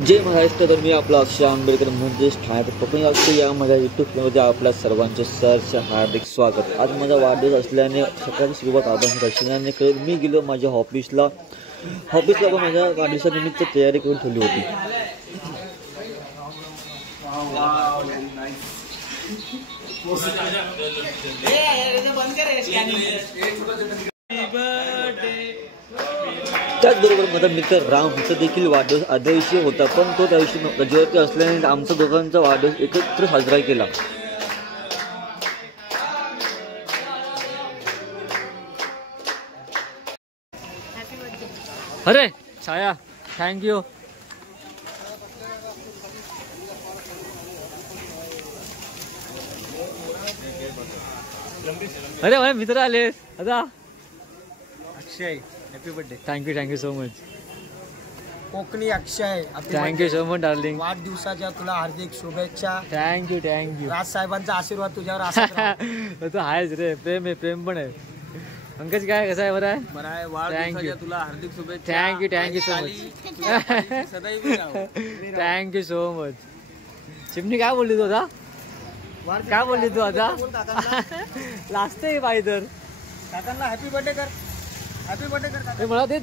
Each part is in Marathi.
जय महाराष्ट्र. तर मी आपला अक्षय आंबेडकर म्हणजेच ठाण्यात कोकणी असतो या माझ्या यूट्यूब चॅनलमध्ये आपल्या सर्वांचे सहर्ष हार्दिक स्वागत. आज माझा वाढदिवस असल्याने सकाळची सुरुवात आपण दर्शनाने करत मी गेलो माझ्या ऑफिसला पण माझ्या वाढदिवसानिमित्त तयारी करून ठेवली होती. त्याचबरोबर माझा मित्र राम हिचा देखील वाढदिवस आदल्या दिवशी होता, पण तो त्या दिवशी रजेवरती असल्याने आमचा दोघांचा वाढदिवस एकत्र साजरा केला. अरे छाया थँक्यू. अरे माझे मित्र आले आता. Akshay happy birthday. Thank you so much. Kokani Akshay thank you so much darling. वाढदिवसाच्या तुला हार्दिक शुभेच्छा. थँक्यू राज साहेबांचा आशीर्वाद तुझ्यावर असा तो आहेच रे. प्रेम पण आहे. पंकज काय कसं आहे? बरं आहे. बरं आहे. वाढदिवसाच्या तुला हार्दिक शुभेच्छा. Thank you so much. Thank you so much. चिमणी काय बोलली तू आता? काय बोलली तू आता? लास्ट आहे बाई. तर काकांना हॅपी बर्थडे कर. हॅपी बर्थडे कर काका. मला दे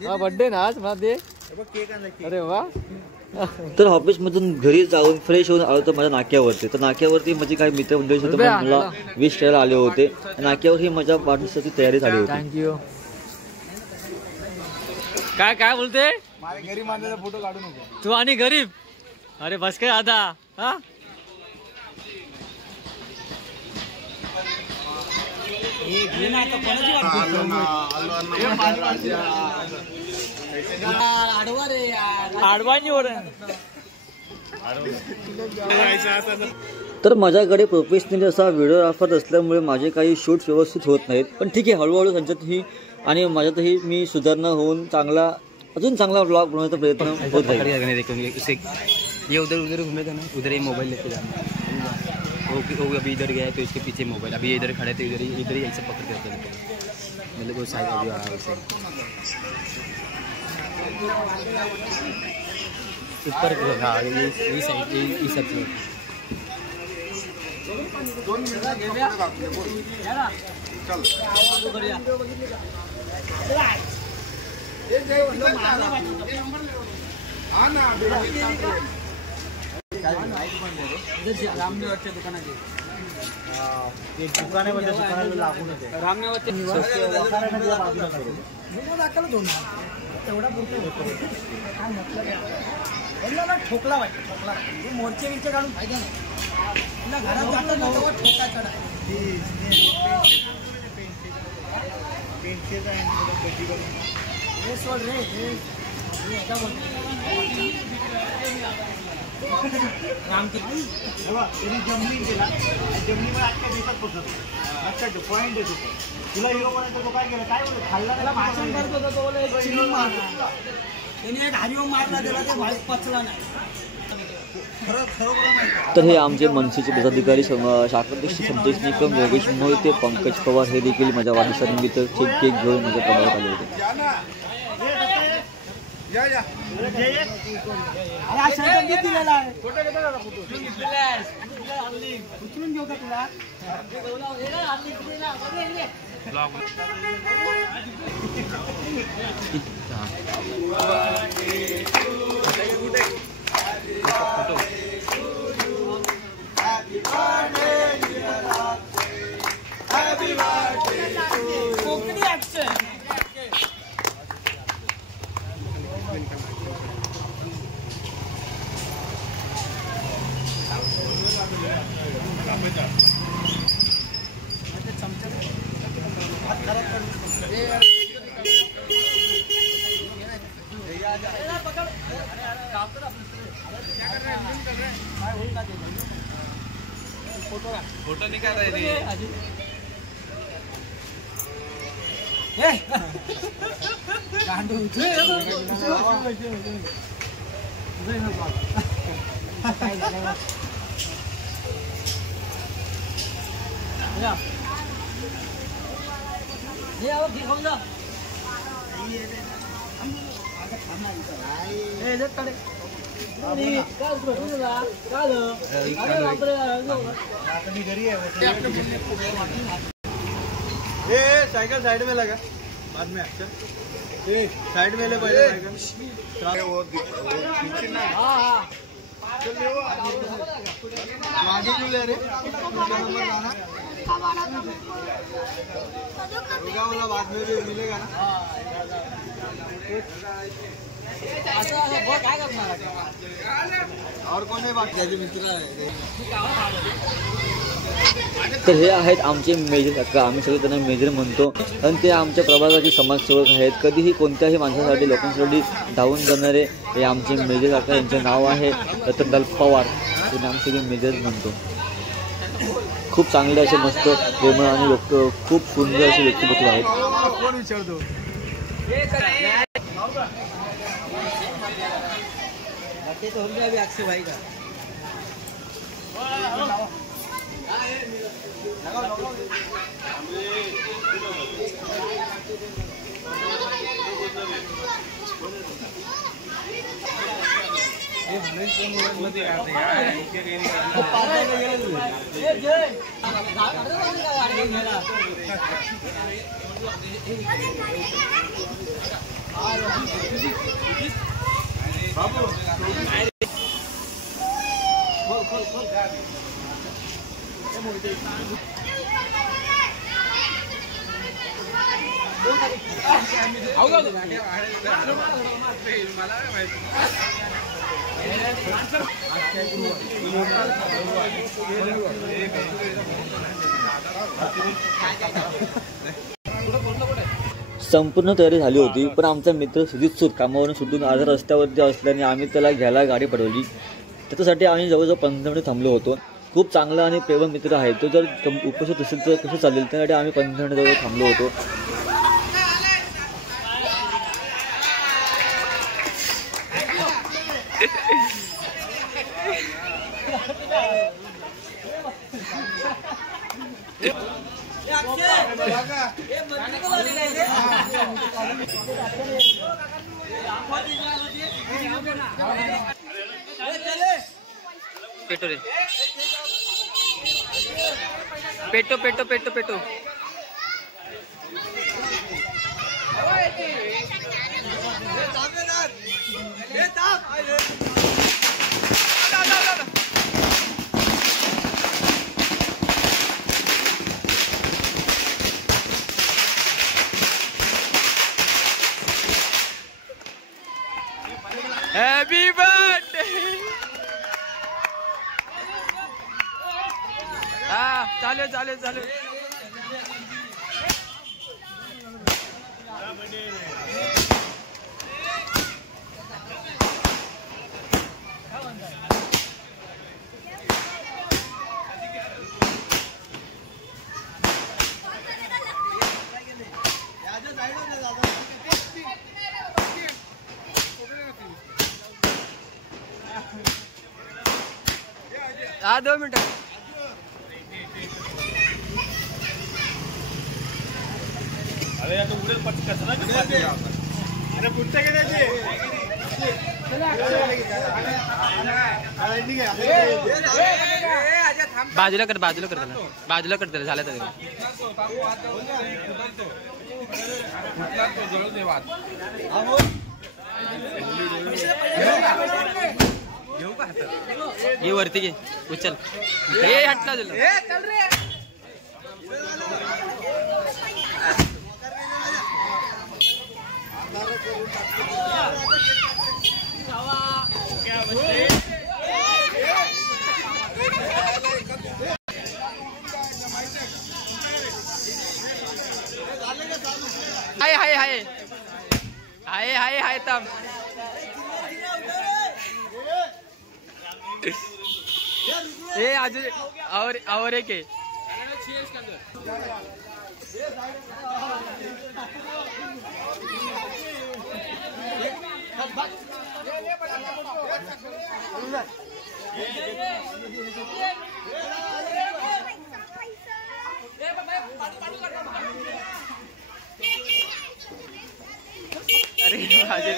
बर्थडे ना आज. मला दे. अरे वा. तर ऑफिसमधून घरी जाऊन फ्रेश होऊन आलो तर माझ्या नाक्यावरती माझे काही मित्रमंडळी होते, मला विश करायला आले होते. नाक्यावर ही माझ्या वाढदिवसाची तयारी झाली होती. थँक्यू. काय बोलते? माझ्या गरीब माणसाचा फोटो काढू नको तू आणि गरीब. अरे बस काय आता. हा तर माझ्याकडे प्रोफेशनली असा व्हिडिओग्राफर असल्यामुळे माझे काही शूट्स व्यवस्थित होत नाहीत, पण ठीक आहे. हळूहळू त्यांच्यातही आणि माझ्यातही मी सुधारणा होऊन अजून चांगला व्लॉग बनवण्याचा प्रयत्न होत आहे. ये उधर घूमेगा ना, उधर ही मोबाइल लेके जाना. वो अभी इधर गया है तो इसके पीछे मोबाइल. अभी इधर खड़े थे, इधर ही ऐसे पकड़ के रखे मतलब वो साइड अभी वैसे ऊपर. हाँ ये साइड ये सब रामनेवरच्या दुकानाची दुकानामध्ये लागून होते. रामनेवरच्या तेवढा काय म्हटलं ठोकला वाटतं. ठोकला मोर्चे विरचे काढून फायदा नाही. घरात जाता ना तेव्हा ठोकायचा हे सोड रे. जमली गेला. जमनीमध्ये आजच्या दिवसात पोहोचत लक्षात ठेव. पॉईंट येतो तुला हिरो बनायचं. तो काय केलं? काय बोलतो? खाल्ला त्याला भाषण करत होता तो. बोला एक चिमणी मारला. त्याने एक हरिओम मारला. त्याला ते व्हाईस पचला नाही. तर हे आमचे मनसेचे पदाधिकारी शाखाध्यक्ष संतोष निकम, योगेश मोहिते, पंकज पवार हे देखील माझ्या वाढदिवसानिमित्त केक घेऊन माझ्या प्रभावात आले होते. उचलून घेऊ का तुला? कोकणी ऍक्शन. फोटो निकाल रहे थे. हे आओ खाऊन जा. साइकिल साइड में लगा बाद में अच्छा साइड में ले पहले साइकिल आगे क्यों ले रहे नंबर लाना होगा वाला बाद में भी मिलेगा ना और कोण आहे बाकी त्याचे मित्र आहे तर हे आहेत आमचे मेजर काका. आम्ही सगळे त्यांना मेजर म्हणतो आणि ते आमच्या प्रभागाचे समाजसेवक आहेत. कधीही कोणत्याही माणसासाठी लोकांसाठी धावून जाणारे हे आमचे मेजर काका. यांचे नाव आहे रतनलाल पवार. त्यांना आम्ही सगळे मेजर म्हणतो. खूप चांगले असे मस्त प्रेमळ आणि खूप सुंदर असे व्यक्तिमत्व आहेत. कोण विचारतो अक्षय भाई का संपूर्ण तयारी झाली होती, पण आमचा मित्र सुजित सूद कामावरून सुटून आज रस्त्यावरती असल्याने आम्ही त्याला घ्यायला गाडी पडवली. त्याच्यासाठी आम्ही जवळजवळ 15 मिनिट थांबलो होतो. खूप चांगला आणि प्रेमळ मित्र आहे तो. जर उपस्थित असेल तर कसं चालेल, त्यासाठी आम्ही 15 मिनिट जवळ थांबलो होतो. पेटो रे पेटो पेटो पेटो पेटो हैप्पी बर्थडे. हाँ चालू चालू चालू. हाँ 2 मिनट. अरे या तो उधर कचरा अरे पुढच्या के द्यायचे बाजूला कर बाजूला कर त्याला बाजूला कर त्याला झालं त्याला. ये वरती घे उचल. हे हटला तुला. हाय हाय हाय हाय हाय हाय तब ए आज और एक है. अरे माझे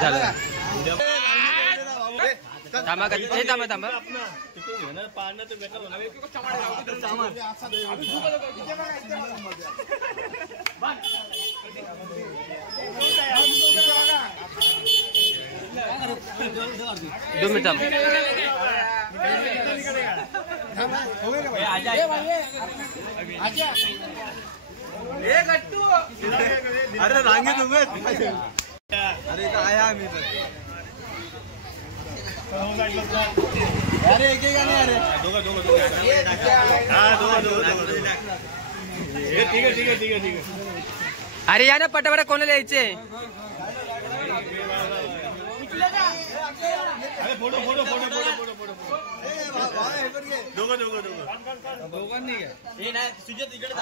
झालं थांबा थांबा थांबा दो मिनट थांब अरे रांगेत उभे अरे आया आम्ही अरे एक नाही अरे ठीक आहे अरे या ना पटापटा कोणाला यायचे दोघांनी सुजत इकडे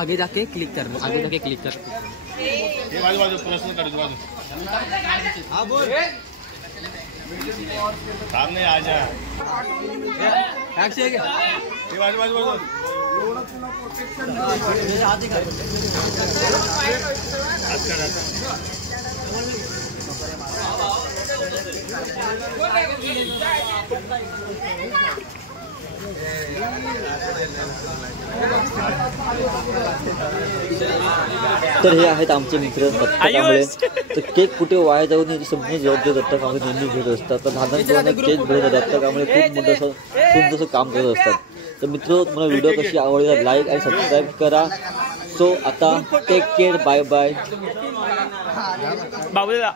आगे जाके क्लिक कर आगे जाके क्लिक कर प्रश्न कर हाँ बोल सामने आ जा तर हे आहेत आमचे मित्र दत्तक कांबळे. तर केक कुठे वाया जाऊ नये संपूर्ण जबाबदारी दत्तक कांबळे नेहमी घेत असतात. तर लहान मुलांना केक भेटत दत्तक कांबळे खूप मोठं असं सुंदर काम करत असतात. तर मित्र तुम्हाला व्हिडिओ कशी आवडली लाईक आणि सबस्क्राईब करा. सो आता टेक केअर बाय बाय. बाबूला